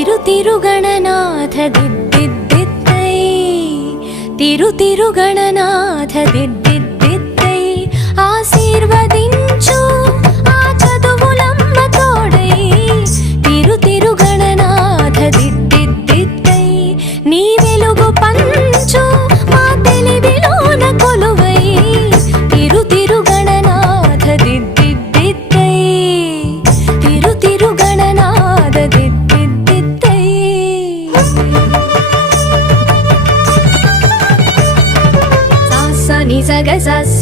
తిరుగణనాథ దిద్దిద్దిద్దై తిరుగణనాథ దిద్దిద్దిద్దై ఆశీర్వదించు ఆ చదువులమ్మ తోడై తిరుగణనాథ దిద్దిద్దిద్దై నీ వెలుగు పంచు మా తెలివిలోన కొలువై తిరుగణనాథ దిద్దిద్దిద్దై తిరుగణనాథ దిద్దిద్దిద్దై సా స ని స గ స స